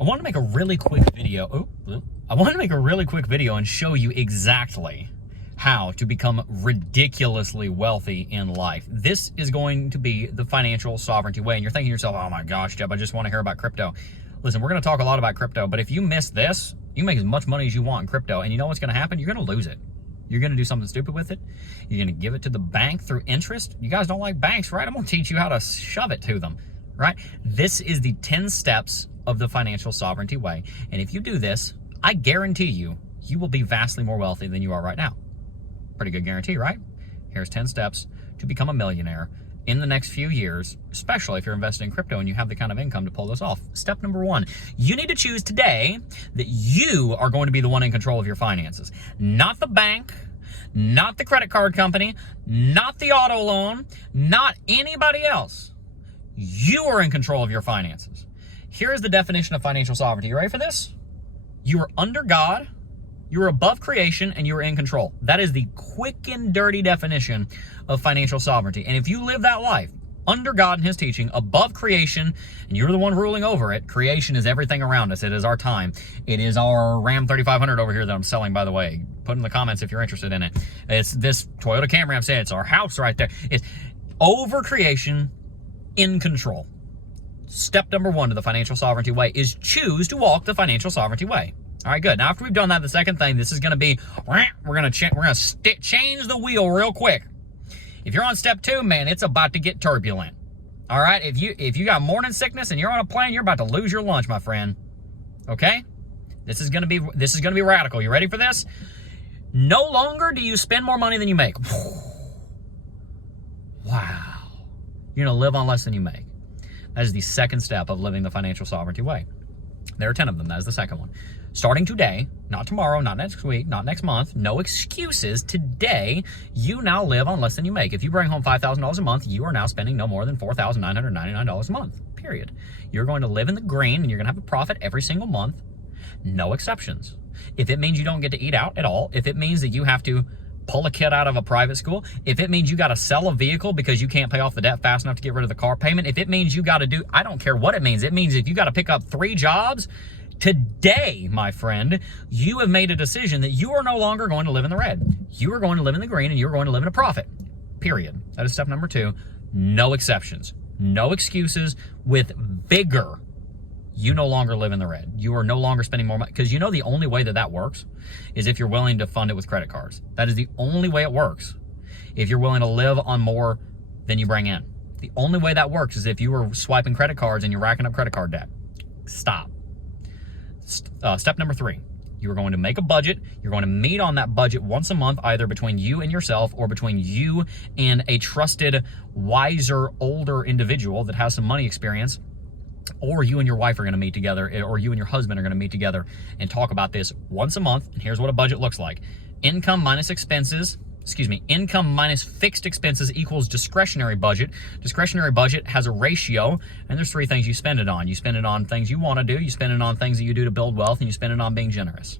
I want to make a really quick video. I want to make a really quick video and show you exactly how to become ridiculously wealthy in life. This is going to be the financial sovereignty way. And you're thinking to yourself, oh my gosh, Jeb, I just want to hear about crypto. Listen, we're going to talk a lot about crypto, but if you miss this, you make as much money as you want in crypto, and you know what's going to happen? You're going to lose it. You're going to do something stupid with it. You're going to give it to the bank through interest. You guys don't like banks, right? I'm going to teach you how to shove it to them, right? This is the 10 steps of the financial sovereignty way. And if you do this, I guarantee you, you will be vastly more wealthy than you are right now. Pretty good guarantee, right? Here's 10 steps to become a millionaire in the next few years, especially if you're investing in crypto and you have the kind of income to pull this off. Step number 1, you need to choose today that you are going to be the one in control of your finances. Not the bank, not the credit card company, not the auto loan, not anybody else. You are in control of your finances. Here's the definition of financial sovereignty. You ready for this? You are under God, you are above creation, and you are in control. That is the quick and dirty definition of financial sovereignty. And if you live that life, under God and his teaching, above creation, and you're the one ruling over it, creation is everything around us. It is our time. It is our Ram 3500 over here that I'm selling, by the way. Put in the comments if you're interested in it. It's this Toyota Camry I'm saying. It's our house right there. It's over creation, in control. Step number 1 to the financial sovereignty way is choose to walk the financial sovereignty way. All right, good. Now, after we've done that, the second thing, this is going to be, we're going to change the wheel real quick. If you're on step 2, man, it's about to get turbulent. All right, if you got morning sickness and you're on a plane, you're about to lose your lunch, my friend. Okay, this is going to be radical. You ready for this? No longer do you spend more money than you make. Wow, you're going to live on less than you make. That is the second step of living the financial sovereignty way. There are 10 of them. That is the second one. Starting today, not tomorrow, not next week, not next month, no excuses. Today, you now live on less than you make. If you bring home $5,000 a month, you are now spending no more than $4,999 a month, period. You're going to live in the green and you're going to have a profit every single month. No exceptions. If it means you don't get to eat out at all, if it means that you have to pull a kid out of a private school, if it means you got to sell a vehicle because you can't pay off the debt fast enough to get rid of the car payment, if it means you got to do, I don't care what it means. It means if you got to pick up 3 jobs, today, my friend, you have made a decision that you are no longer going to live in the red. You are going to live in the green and you're going to live in a profit, period. That is step number 2. No exceptions, no excuses. With vigor, you no longer live in the red. You are no longer spending more money, because you know the only way that works is if you're willing to fund it with credit cards. That is the only way it works. If you're willing to live on more than you bring in. The only way that works is if you are swiping credit cards and you're racking up credit card debt. Stop. Step number 3, you are going to make a budget. You're going to meet on that budget once a month, either between you and yourself or between you and a trusted, wiser, older individual that has some money experience. Or you and your wife are going to meet together, or you and your husband are going to meet together and talk about this once a month. And here's what a budget looks like. Income minus fixed expenses equals discretionary budget. Discretionary budget has a ratio, and there's 3 things you spend it on. You spend it on things you want to do, you spend it on things that you do to build wealth, and you spend it on being generous.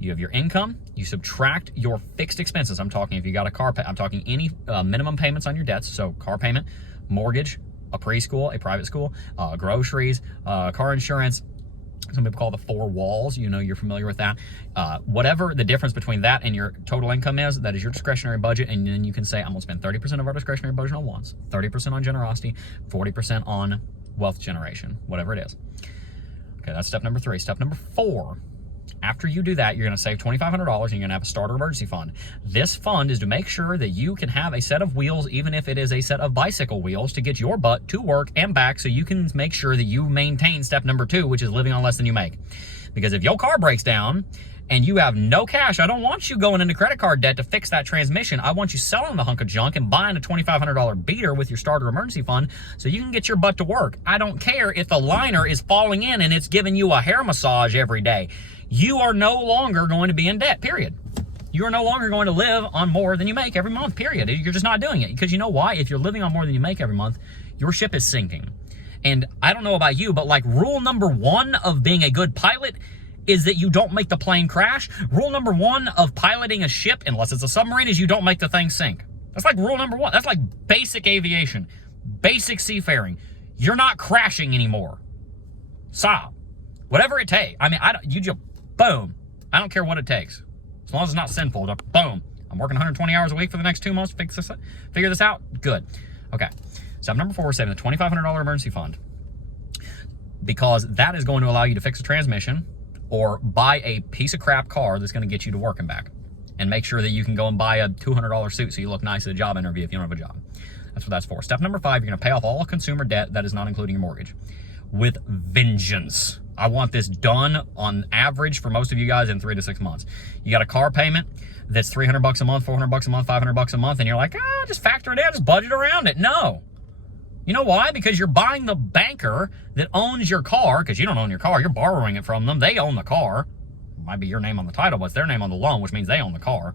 You have your income, you subtract your fixed expenses. I'm talking if you got a car, I'm talking any minimum payments on your debts, so car payment, mortgage, a preschool, a private school, groceries, car insurance. Some people call the 4 walls. You know, you're familiar with that. Whatever the difference between that and your total income is, that is your discretionary budget. And then you can say, I'm going to spend 30% of our discretionary budget on wants, 30% on generosity, 40% on wealth generation, whatever it is. Okay, that's step number 3. Step number 4. After you do that, you're going to save $2,500 and you're going to have a starter emergency fund. This fund is to make sure that you can have a set of wheels, even if it is a set of bicycle wheels, to get your butt to work and back, so you can make sure that you maintain step number 2, which is living on less than you make. Because if your car breaks down and you have no cash, I don't want you going into credit card debt to fix that transmission. I want you selling the hunk of junk and buying a $2,500 beater with your starter emergency fund so you can get your butt to work. I don't care if the liner is falling in and it's giving you a hair massage every day. You are no longer going to be in debt, period. You are no longer going to live on more than you make every month, period. You're just not doing it. Because you know why? If you're living on more than you make every month, your ship is sinking. And I don't know about you, but like rule number 1 of being a good pilot is that you don't make the plane crash. Rule number 1 of piloting a ship, unless it's a submarine, is you don't make the thing sink. That's like rule number 1. That's like basic aviation, basic seafaring. You're not crashing anymore. Stop. Whatever it takes. I mean, you just, boom. I don't care what it takes. As long as it's not sinful, boom. I'm working 120 hours a week for the next 2 months to figure this out. Good. Okay. Step number 4, saving the $2,500 emergency fund. Because that is going to allow you to fix a transmission or buy a piece of crap car that's going to get you to work and back. And make sure that you can go and buy a $200 suit so you look nice at a job interview if you don't have a job. That's what that's for. Step number 5, you're going to pay off all consumer debt that is not including your mortgage with vengeance. I want this done on average for most of you guys in 3 to 6 months. You got a car payment that's $300 a month, $400 a month, $500 a month, and you're like, just factor it in, just budget around it. No. You know why? Because you're buying the banker that owns your car, because you don't own your car, you're borrowing it from them. They own the car. It might be your name on the title, but it's their name on the loan, which means they own the car.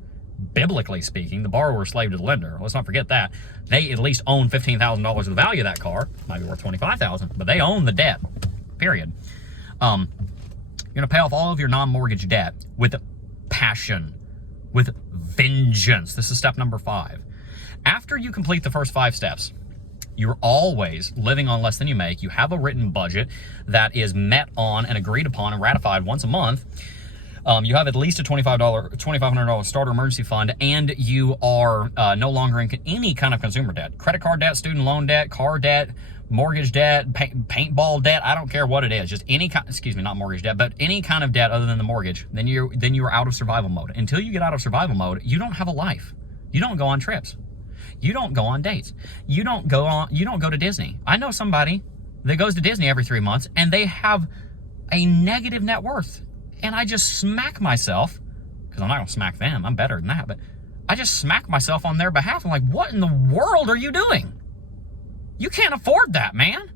Biblically speaking, the borrower is slave to the lender. Let's not forget that. They at least own $15,000 of the value of that car. Might be worth $25,000, but they own the debt, period. You're going to pay off all of your non-mortgage debt with passion, with vengeance. This is step number 5. After you complete the first 5 steps, you're always living on less than you make. You have a written budget that is met on and agreed upon and ratified once a month. You have at least a $2,500 starter emergency fund, and you are no longer in any kind of consumer debt. Credit card debt, student loan debt, car debt, mortgage debt, paintball debt. I don't care what it is. Just any kind, excuse me, not mortgage debt, but any kind of debt other than the mortgage. Then you're out of survival mode. Until you get out of survival mode, you don't have a life. You don't go on trips. You don't go on dates. You don't go to Disney. I know somebody that goes to Disney every 3 months, and they have a negative net worth. And I just smack myself, because I'm not going to smack them. I'm better than that. But I just smack myself on their behalf. I'm like, what in the world are you doing? You can't afford that, man.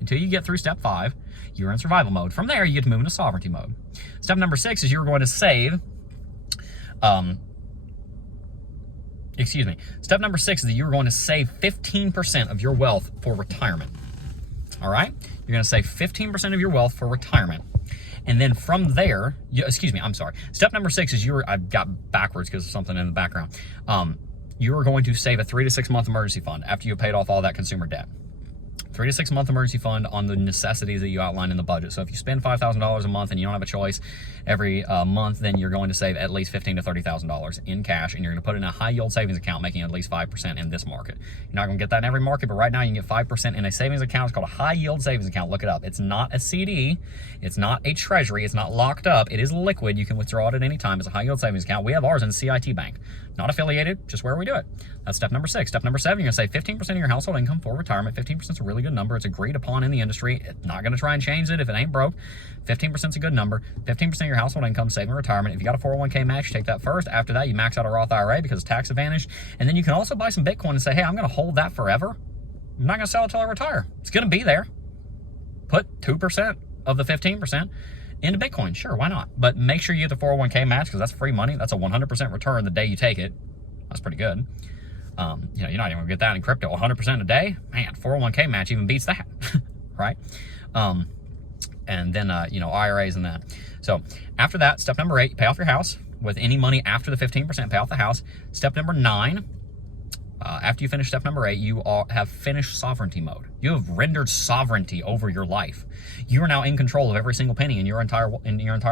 Until you get through step 5, you're in survival mode. From there, you get to move into sovereignty mode. Step number 6 is you're going to save... Step number 6 is that you're going to save 15% of your wealth for retirement. All right? You're going to save 15% of your wealth for retirement. And then from there, Step number 6 is I've got backwards because of something in the background. You are going to save a 3 to 6 month emergency fund after you've paid off all that consumer debt. 3 to 6 month emergency fund on the necessities that you outline in the budget. So if you spend $5,000 a month and you don't have a choice every month, then you're going to save at least $15,000 to $30,000 in cash, and you're going to put it in a high yield savings account, making at least 5% in this market. You're not going to get that in every market, but right now you can get 5% in a savings account. It's called a high yield savings account. Look it up. It's not a CD. It's not a treasury. It's not locked up. It is liquid. You can withdraw it at any time. It's a high yield savings account. We have ours in CIT Bank. Not affiliated, just where we do it. That's step number 6. Step number 7, you're going to save 15% of your household income for retirement. 15% is a really good number. It's agreed upon in the industry. It's not going to try and change it if it ain't broke. 15% is a good number. 15% of your household income saving retirement. If you got a 401k match, take that first. After that, you max out a Roth IRA because it's tax advantaged. And then you can also buy some Bitcoin and say, hey, I'm going to hold that forever. I'm not going to sell it until I retire. It's going to be there. Put 2% of the 15% into Bitcoin. Sure, why not? But make sure you get the 401k match because that's free money. That's a 100% return the day you take it. That's pretty good. You're not even going to get that in crypto 100% a day. Man, 401k match even beats that, right? And then, IRAs and that. So after that, step number 8, pay off your house with any money after the 15%, pay off the house. Step number 9, after you finish step number 8, you have finished sovereignty mode. You have rendered sovereignty over your life. You are now in control of every single penny in your entire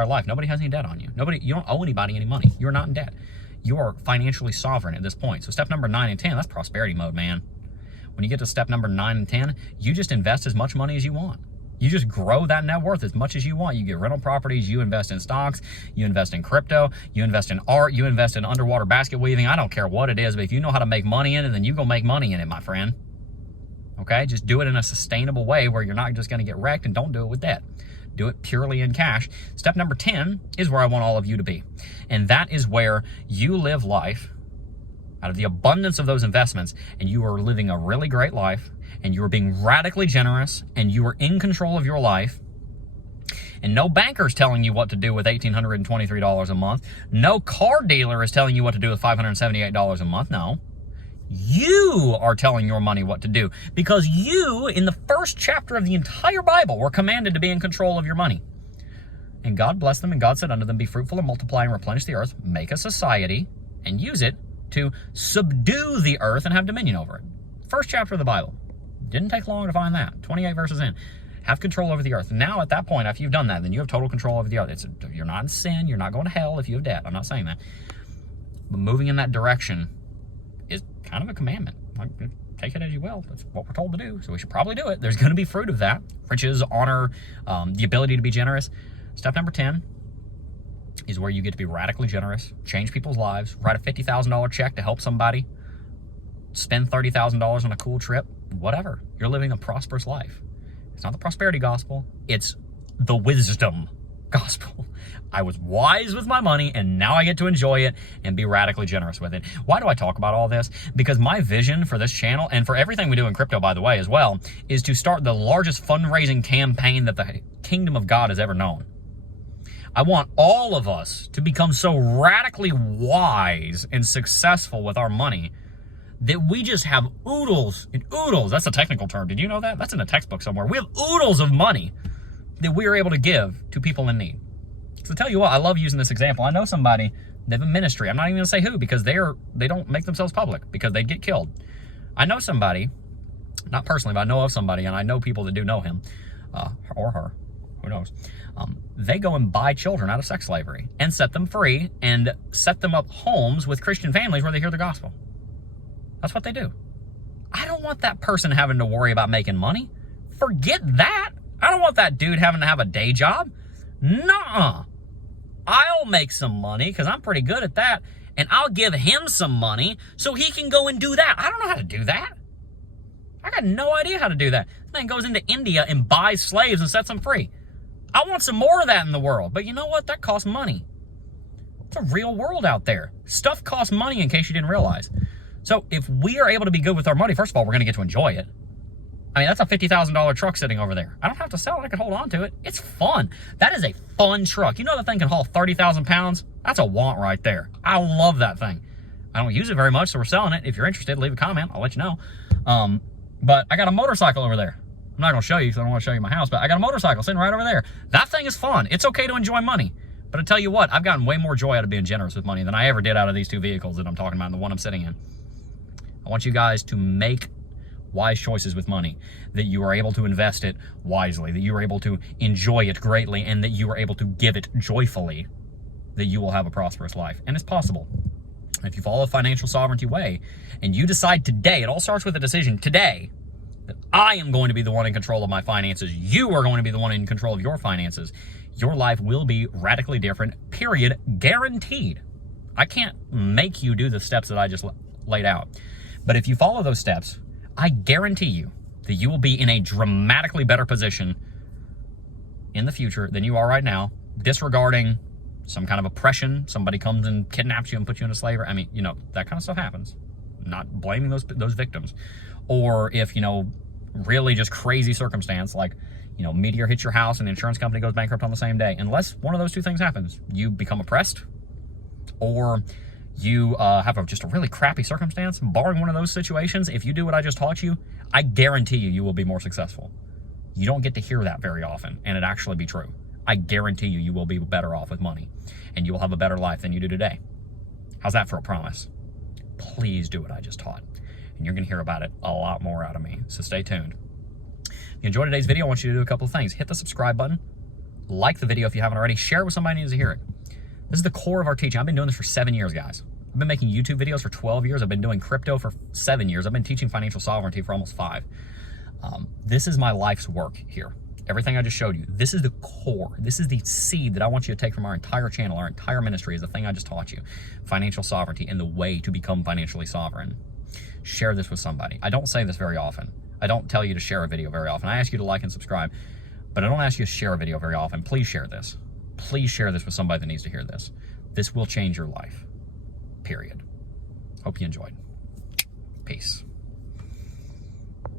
life. Nobody has any debt on you. You don't owe anybody any money. You're not in debt. You are financially sovereign at this point. So step number 9 and 10, that's prosperity mode, man. When you get to step number 9 and 10, you just invest as much money as you want. You just grow that net worth as much as you want. You get rental properties, you invest in stocks, you invest in crypto, you invest in art, you invest in underwater basket weaving. I don't care what it is, but if you know how to make money in it, then you go make money in it, my friend. Okay? Just do it in a sustainable way where you're not just going to get wrecked, and don't do it with debt. Do it purely in cash. Step number 10 is where I want all of you to be. And that is where you live life out of the abundance of those investments, and you are living a really great life, and you are being radically generous, and you are in control of your life. And no banker is telling you what to do with $1,823 a month. No car dealer is telling you what to do with $578 a month. No. You are telling your money what to do, because you, in the first chapter of the entire Bible, were commanded to be in control of your money. And God blessed them, and God said unto them, be fruitful and multiply and replenish the earth, make a society, and use it to subdue the earth and have dominion over it. First chapter of the Bible. Didn't take long to find that. 28 verses in. Have control over the earth. Now, at that point, after you've done that, then you have total control over the earth. You're not in sin. You're not going to hell if you have debt. I'm not saying that. But moving in that direction is kind of a commandment. Like, take it as you will. That's what we're told to do. So we should probably do it. There's going to be fruit of that. Riches, honor, the ability to be generous. Step number 10 is where you get to be radically generous, change people's lives, write a $50,000 check to help somebody, spend $30,000 on a cool trip, whatever. You're living a prosperous life. It's not the prosperity gospel. It's the wisdom gospel. I was wise with my money, and now I get to enjoy it and be radically generous with it. Why do I talk about all this? Because my vision for this channel, and for everything we do in crypto, by the way, as well, is to start the largest fundraising campaign that the kingdom of God has ever known. I want all of us to become so radically wise and successful with our money that we just have oodles and oodles. That's a technical term. Did you know that? That's in a textbook somewhere. We have oodles of money that we are able to give to people in need. So tell you what, I love using this example. I know somebody, they have a ministry. I'm not even gonna say who, because they don't make themselves public because they'd get killed. I know somebody, not personally, but I know of somebody, and I know people that do know him, or her, who knows. They go and buy children out of sex slavery and set them free and set them up homes with Christian families where they hear the gospel. That's what they do. I don't want that person having to worry about making money. Forget that. I don't want that dude having to have a day job. Nuh-uh. I'll make some money because I'm pretty good at that, and I'll give him some money so he can go and do that. I don't know how to do that. I got no idea how to do that. This man goes into India and buys slaves and sets them free. I want some more of that in the world, but you know what? That costs money. It's a real world out there. Stuff costs money, in case you didn't realize. So if we are able to be good with our money, first of all, we're going to get to enjoy it. I mean, that's a $50,000 truck sitting over there. I don't have to sell it. I can hold on to it. It's fun. That is a fun truck. You know that thing can haul 30,000 pounds? That's a want right there. I love that thing. I don't use it very much, so we're selling it. If you're interested, leave a comment. I'll let you know. But I got a motorcycle over there. I'm not going to show you because I don't want to show you my house, but I got a motorcycle sitting right over there. That thing is fun. It's okay to enjoy money. But I tell you what, I've gotten way more joy out of being generous with money than I ever did out of these two vehicles that I'm talking about and the one I'm sitting in. I want you guys to make wise choices with money, that you are able to invest it wisely, that you are able to enjoy it greatly, and that you are able to give it joyfully, that you will have a prosperous life. And it's possible. If you follow the financial sovereignty way, and you decide today, it all starts with a decision today, that I am going to be the one in control of my finances, you are going to be the one in control of your finances, your life will be radically different, period, guaranteed. I can't make you do the steps that I just laid out. But if you follow those steps, I guarantee you that you will be in a dramatically better position in the future than you are right now, disregarding some kind of oppression. Somebody comes and kidnaps you and puts you into slavery. I mean, you know, that kind of stuff happens. Not blaming those victims. Or if, you know, really just crazy circumstance, like, you know, meteor hits your house and the insurance company goes bankrupt on the same day. Unless one of those two things happens, you become oppressed, or you have just a really crappy circumstance. Barring one of those situations, if you do what I just taught you, I guarantee you will be more successful. You don't get to hear that very often, and it actually be true. I guarantee you will be better off with money, and you will have a better life than you do today. How's that for a promise? Please do what I just taught, and you're going to hear about it a lot more out of me, so stay tuned. If you enjoyed today's video, I want you to do a couple of things. Hit the subscribe button, like the video if you haven't already, share it with somebody who needs to hear it. This is the core of our teaching. I've been doing this for 7 years, guys. I've been making YouTube videos for 12 years. I've been doing crypto for 7 years. I've been teaching financial sovereignty for almost 5. This is my life's work here. Everything I just showed you, this is the core. This is the seed that I want you to take from our entire channel, our entire ministry is the thing I just taught you. Financial sovereignty and the way to become financially sovereign. Share this with somebody. I don't say this very often. I don't tell you to share a video very often. I ask you to like and subscribe, but I don't ask you to share a video very often. Please share this. Please share this with somebody that needs to hear this. This will change your life. Period. Hope you enjoyed. Peace.